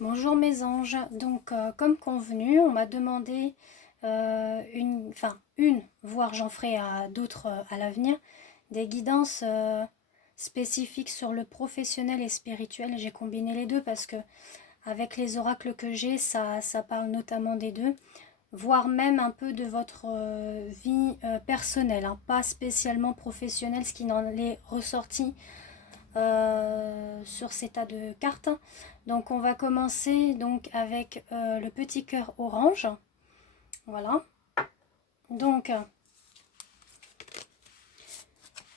Bonjour mes anges, donc comme convenu, on m'a demandé voire j'en ferai à d'autres à l'avenir, des guidances spécifiques sur le professionnel et spirituel. J'ai combiné les deux parce que avec les oracles que j'ai, ça parle notamment des deux, voire même un peu de votre vie personnelle, hein, pas spécialement professionnelle, ce qui n'en est ressorti sur ces tas de cartes. Donc on va commencer donc avec le petit cœur orange. Voilà. Donc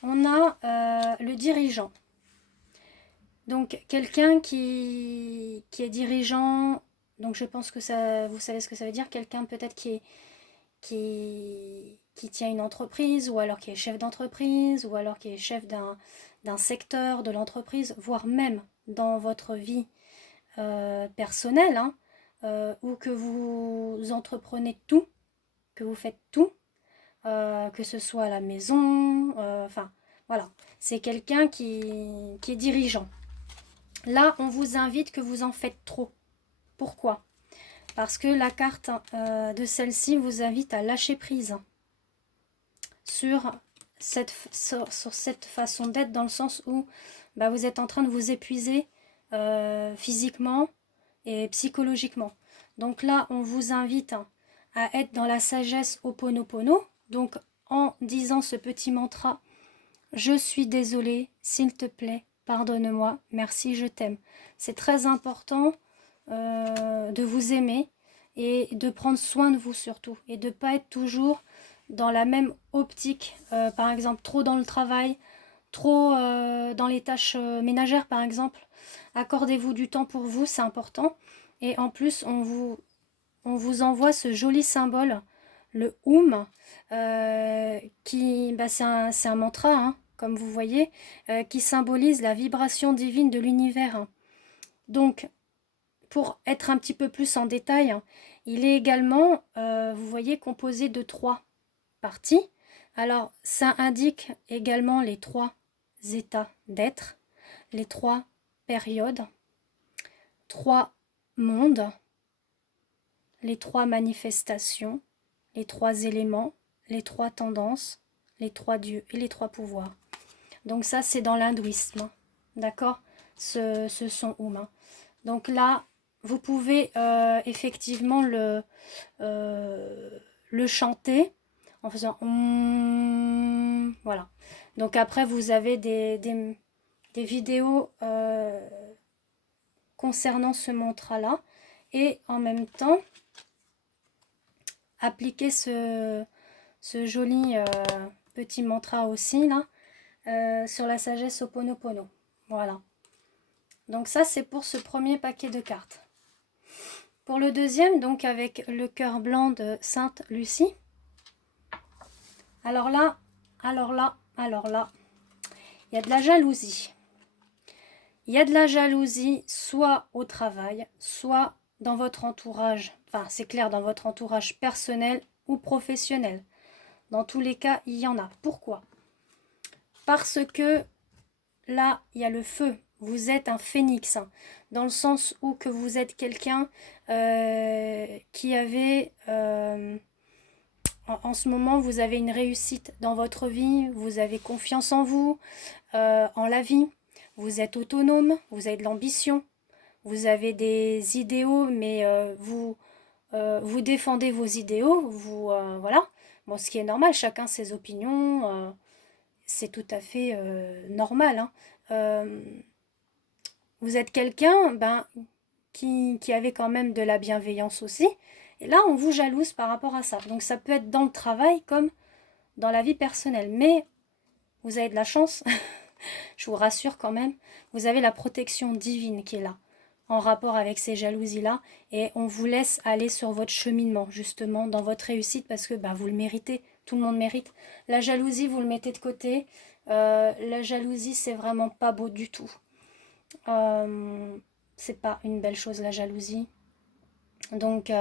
on a le dirigeant. Donc quelqu'un qui est dirigeant. Donc je pense que ça, vous savez ce que ça veut dire. Quelqu'un peut-être qui tient une entreprise, ou alors qui est chef d'entreprise, ou alors qui est chef d'un secteur de l'entreprise, voire même dans votre vie personnelle, hein, ou que vous entreprenez tout, que vous faites tout, que ce soit à la maison, enfin voilà, c'est quelqu'un qui est dirigeant. Là, on vous invite que vous en faites trop. Pourquoi? Parce que la carte de celle-ci vous invite à lâcher prise sur cette façon d'être, dans le sens où bah, vous êtes en train de vous épuiser physiquement et psychologiquement. Donc là, on vous invite à être dans la sagesse Ho'oponopono. Donc en disant ce petit mantra, je suis désolé, s'il te plaît, pardonne-moi, merci, je t'aime. C'est très important de vous aimer et de prendre soin de vous surtout. Et de ne pas être toujours dans la même optique. Par exemple, trop dans le travail, trop dans les tâches ménagères par exemple. Accordez-vous du temps pour vous, c'est important. Et en plus, on vous envoie ce joli symbole, le Oum, qui, bah, c'est un mantra, hein, comme vous voyez, qui symbolise la vibration divine de l'univers, hein. Donc, pour être un petit peu plus en détail, hein, il est également, vous voyez, composé de 3 parties. Alors, ça indique également les 3 états d'être, les 3 périodes, 3 mondes, les 3 manifestations, les 3 éléments, les 3 tendances, les 3 dieux et les 3 pouvoirs. Donc ça, c'est dans l'hindouisme, hein, d'accord, ce son Oum. Donc là, vous pouvez effectivement le chanter en faisant voilà. Donc après, vous avez des vidéos concernant ce mantra-là. Et en même temps, appliquer ce joli petit mantra aussi, là, sur la sagesse Ho'oponopono. Voilà. Donc ça, c'est pour ce premier paquet de cartes. Pour le deuxième, donc avec le cœur blanc de Sainte Lucie. Alors là, il y a de la jalousie. Il y a de la jalousie soit au travail, soit dans votre entourage. Enfin, c'est clair, dans votre entourage personnel ou professionnel. Dans tous les cas, il y en a. Pourquoi? Parce que là, il y a le feu. Vous êtes un phénix, hein, dans le sens où que vous êtes quelqu'un qui avait... en ce moment, vous avez une réussite dans votre vie, vous avez confiance en vous, en la vie, vous êtes autonome, vous avez de l'ambition, vous avez des idéaux, mais vous défendez vos idéaux, voilà. Bon, ce qui est normal, chacun ses opinions, c'est tout à fait normal, hein. Euh, vous êtes quelqu'un qui avait quand même de la bienveillance aussi. Et là, on vous jalouse par rapport à ça. Donc ça peut être dans le travail comme dans la vie personnelle. Mais vous avez de la chance, je vous rassure quand même, vous avez la protection divine qui est là, en rapport avec ces jalousies-là. Et on vous laisse aller sur votre cheminement, justement, dans votre réussite, parce que vous le méritez, tout le monde mérite. La jalousie, vous le mettez de côté. La jalousie, c'est vraiment pas beau du tout. C'est pas une belle chose, la jalousie. Donc,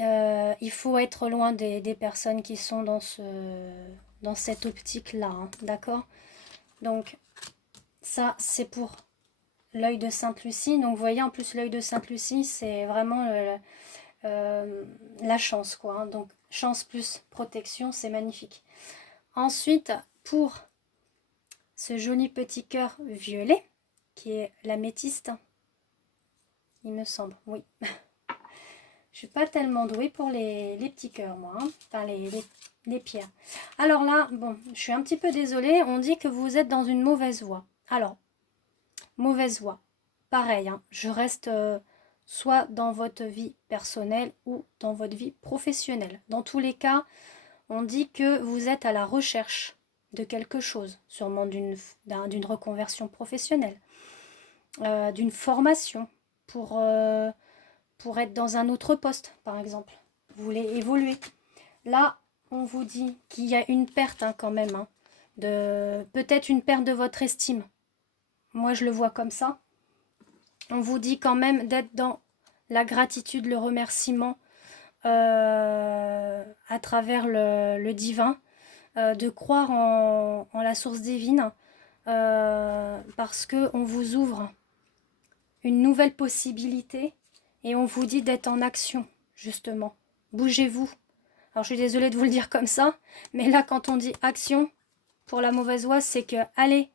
il faut être loin des personnes qui sont dans cette optique-là, hein, d'accord? Donc, ça, c'est pour l'œil de Sainte-Lucie. Donc vous voyez, en plus l'œil de Sainte-Lucie, c'est vraiment la chance, quoi. Hein. Donc chance plus protection, c'est magnifique. Ensuite, pour ce joli petit cœur violet, qui est l'améthyste, il me semble, oui. Je suis pas tellement douée pour les petits cœurs, moi, hein. Enfin les pierres. Alors là, bon, je suis un petit peu désolée, on dit que vous êtes dans une mauvaise voie. Alors, mauvaise voie, pareil, hein, je reste soit dans votre vie personnelle ou dans votre vie professionnelle. Dans tous les cas, on dit que vous êtes à la recherche de quelque chose, sûrement d'une reconversion professionnelle, d'une formation pour être dans un autre poste, par exemple. Vous voulez évoluer. Là, on vous dit qu'il y a une perte hein, quand même, hein, peut-être une perte de votre estime. Moi, je le vois comme ça. On vous dit quand même d'être dans la gratitude, le remerciement à travers le divin, de croire en la source divine, parce qu'on vous ouvre une nouvelle possibilité et on vous dit d'être en action, justement. Bougez-vous. Alors, je suis désolée de vous le dire comme ça, mais là, quand on dit action, pour la mauvaise voie, c'est que, allez,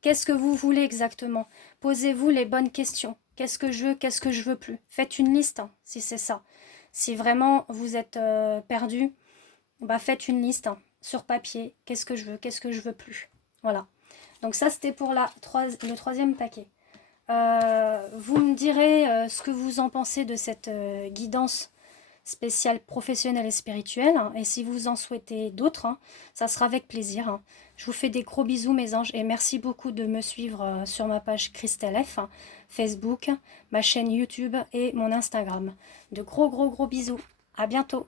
qu'est-ce que vous voulez exactement? Posez-vous les bonnes questions. Qu'est-ce que je veux plus? Faites une liste, hein, si c'est ça. Si vraiment vous êtes perdu, bah faites une liste hein, sur papier. Qu'est-ce que je veux plus? Voilà. Donc ça, c'était pour le troisième paquet. Vous me direz ce que vous en pensez de cette guidance spéciale professionnelle et spirituelle. Hein, et si vous en souhaitez d'autres, hein, ça sera avec plaisir. Hein. Je vous fais des gros bisous mes anges et merci beaucoup de me suivre sur ma page Christelle F, hein, Facebook, ma chaîne YouTube et mon Instagram. De gros bisous. À bientôt.